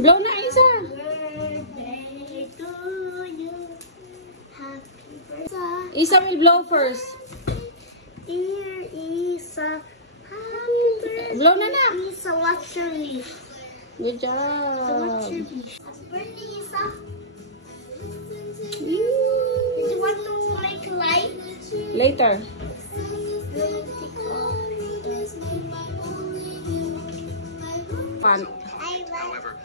Blow na, Isa. Birthday to you. Happy birthday. Isa will blow first. Dear Isa. Happy birthday. Blow na na. Isa, what's your wish? Good So what's job. your wish? Happy birthday, Isa. Did you want to make light? Later.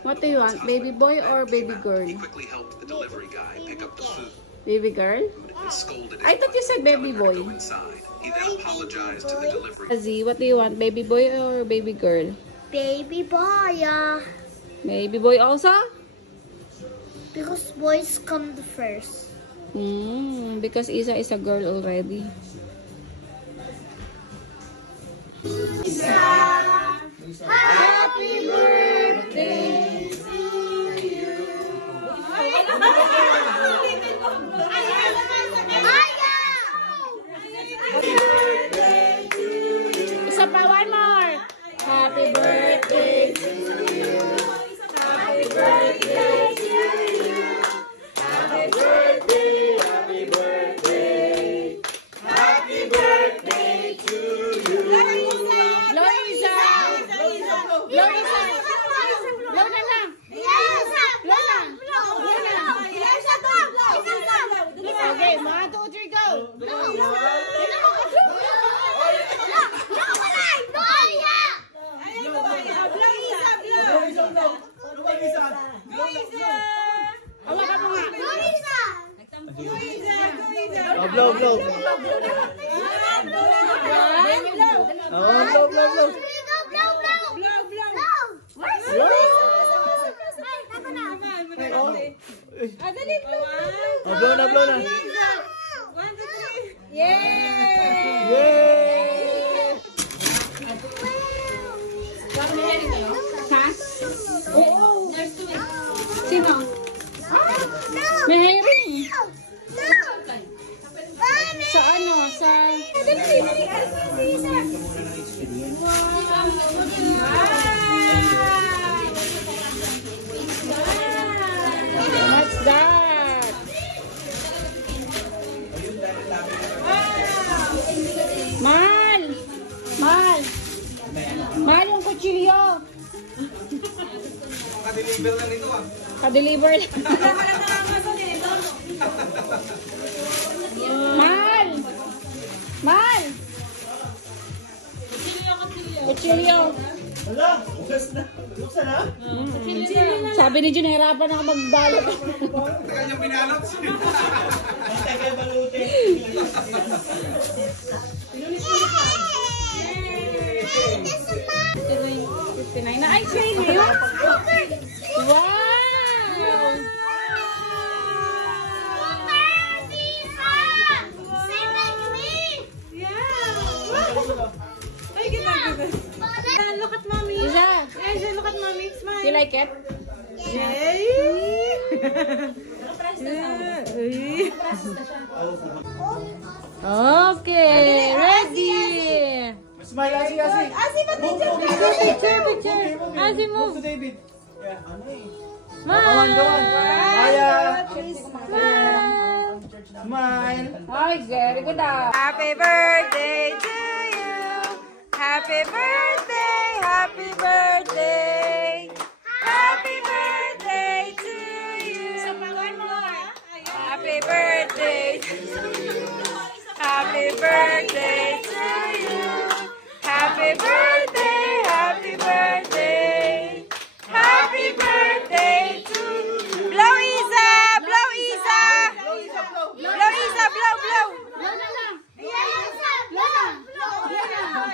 What do you want? Baby boy or baby girl? He quickly helped the delivery guy pick up the food Baby girl? and scolded I thought you said baby telling her to boy. go inside. He then apologized to the delivery. Azzy, what do you want? Baby boy or baby girl? Baby boy, Baby boy also? because boys come the first. Because Isa is a girl already. Happy birthday! Isa pa, one more. Happy birthday to you. Happy birthday to you. Happy birthday, happy birthday. Happy birthday to you. Blow Isa. Blow Isa. Blow na na. Blow na. Blow na. Okay, 1, 2, 3, go. Hawakan mo nga. Oh, blow, blow. Oh, blow, blow, blow. Oh, blow na, blow na. Yay! Yay! Ha? Sino? Mary! Sa ano? Sa... What's that? Mal! Mal! Mal, yung kutsilyo! Ka-deliver na nito ah. Pa-deliver lang. Mal! Mal! Kutsilyo. Wala, bukas na. Buksan na? Sabi ni Jun, hirapan ako magbalot. Tagal niyang pinalot. Ang tagal balutin. 59 na. Ay, sa'yo yun? Wow! Look at mommy. Isa, Asia, look at mommy. Smile. you like it? Yay! Okay, ready! Smile, Asi, Asi. Asi, Move, picture. Asi, Move move. to David. Yeah. Smile! Go on. Maya. Smile! Smile. Ay, very good ah. Happy birthday to you. Happy birthday. Happy birthday. Happy birthday to you. Happy birthday to you. Happy birthday to you. Happy birthday. Happy birthday. Happy birthday to you. Blow Isa. Blow Isa. Blow Isa. Blow, blow.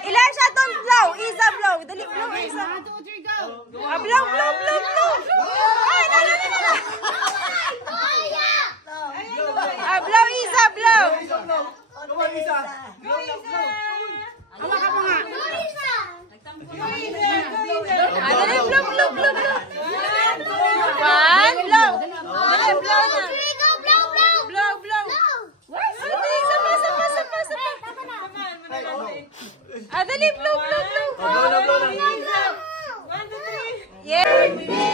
Elisha, don't blow. Isa, blow. Dali, blow, Isa. 1, 2, 3, go! Ah, blow, blow, blow, blow. Ay, no, no, no, no. Ah, blow, Isa, blow. Come on, Isa. Hawakan mo nga. Ah, dali, blow, blow, blow, blow. One, blow. Dali, blow na. Blow, blow. Ay, isa pa, isa pa, isa pa, isa pa. Ah, dali, blow, blow, blow. Oh, blow na, blow na. Yeah.